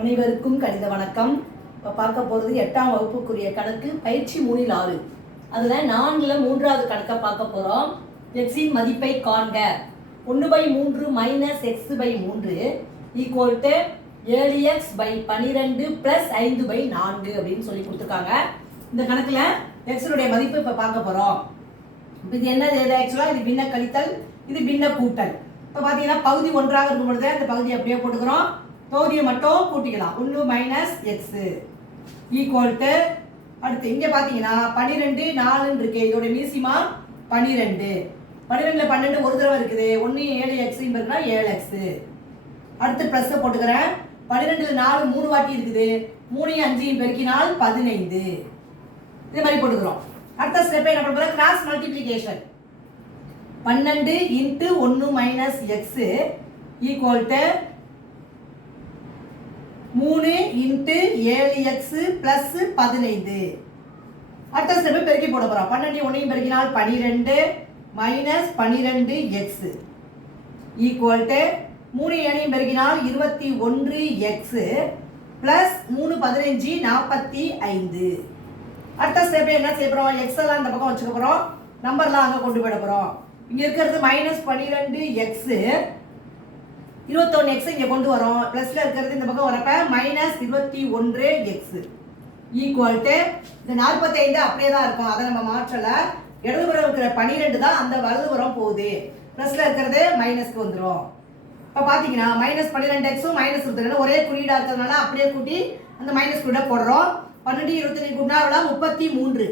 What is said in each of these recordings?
அனைவருக்கும் கணித வணக்கம். இப்போ பார்க்க போகிறது 8ஆம் வகுப்புக்குரிய கணக்கு பயிற்சி 3-6. அதில் 4ல் 3வது கணக்கை பார்க்க போகிறோம். எக்ஸின் மதிப்பை காண்க. 1/3 minus x/3 equal to 7x/12 plus 5/4 அப்படின்னு சொல்லி கொடுத்துருக்காங்க. இந்த கணக்கில் எக்ஸினுடைய மதிப்பு இப்போ பார்க்க போகிறோம். இது என்னது? ஆக்சுவலாக இது பின்ன கழித்தல், இது பின்ன கூட்டல். இப்போ பார்த்தீங்கன்னா பகுதி ஒன்றாக இருக்கும் பொழுது அந்த பகுதி அப்படியே போட்டுக்கிறோம், பகுதியை மட்டும் கூட்டிக்கலாம். 1 மைனஸ் எக்ஸ் ஈக்குவல் டு, அடுத்து இங்கே பார்த்தீங்கன்னா 12 4 இருக்கு. இதோட மீசிமா 12. 12ல் 12 ஒரு தடவை இருக்குது. 1 7x இருக்குன்னா 7x. அடுத்து ப்ளஸ் போட்டுக்கிறேன். 12ல் 4 3 வாட்டி இருக்குது. 3 5 பெருக்கினால் 15. இதே மாதிரி போட்டுக்கிறோம். அடுத்த ஸ்டெப்பை என்ன பண்ணுறோம்? Cross multiplication. 12 into 1 minus X equal to 3 into 7x plus 15. அடுத்த ஸ்டெப் பெருக்கி போட போகிறோம். 12 1 பெருக்கினால் 12 மைனஸ் 12x ஈக்குவல் டு 3 7 பெருக்கினால் 21x பிளஸ் 3 15 45. அடுத்த ஸ்டெப் என்ன செய்ய போகிறோம்? எக்ஸ் எல்லாம் இந்த பக்கம் வச்சுக்க போகிறோம், நம்பர்லாம் அங்கே கொண்டு போயிட போகிறோம். இங்கே இருக்கிறது மைனஸ் 12x, 21x இங்கே கொண்டு வரோம். ப்ளஸில் இருக்கிறது இந்த பக்கம் வரப்ப மைனஸ் 21x ஈக்குவல் டு இந்த 45 அப்படியே தான் இருக்கும், அதை நம்ம மாற்றலை. இடதுபுறம் இருக்கிற 12 தான் அந்த வலதுபுறம் போகுது. ப்ளஸில் இருக்கிறது மைனஸ்க்கு வந்துடும். இப்போ பார்த்தீங்கன்னா மைனஸ் 12xும் மைனஸ் 22 ஒரே குறியீடாக இருக்கிறதுனால அப்படியே கூட்டி அந்த மைனஸ் குறியீடை போடுறோம். 12 22 கூட்டினா 33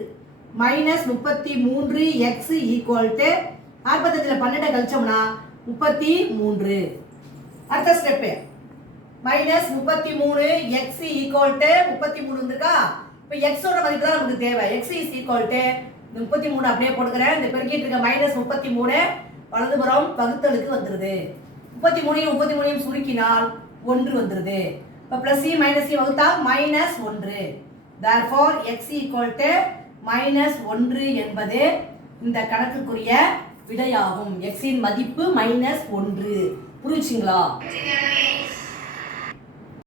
மைனஸ் 33x ஈக்குவல் டு 45ல் 12 கழிச்சோம்னா 33. அடுத்த step minus 33x equal to 33 வந்துருக்கா. இப்போ எக்ஸோட மதிப்பு தான் நமக்கு தேவை. எக்ஸ் இஸ் ஈக்குவல் டு 33 அப்படியே போட்டுக்கிறேன். இந்த பெருக்கிட்டு இருக்க மைனஸ் 33 வலதுபுறம் வகுத்தலுக்கு வந்துடுது. 33 33 சுருக்கினால் 1 வந்துடுது. இப்போ பிளஸ் சி மைனஸ் சி வகுத்தா minus 1. therefore x equal to minus 1 என்பது இந்த கணக்குக்குரிய விடையாகும். எக்ஸின் மதிப்பு -1. புரிஞ்சுங்களா?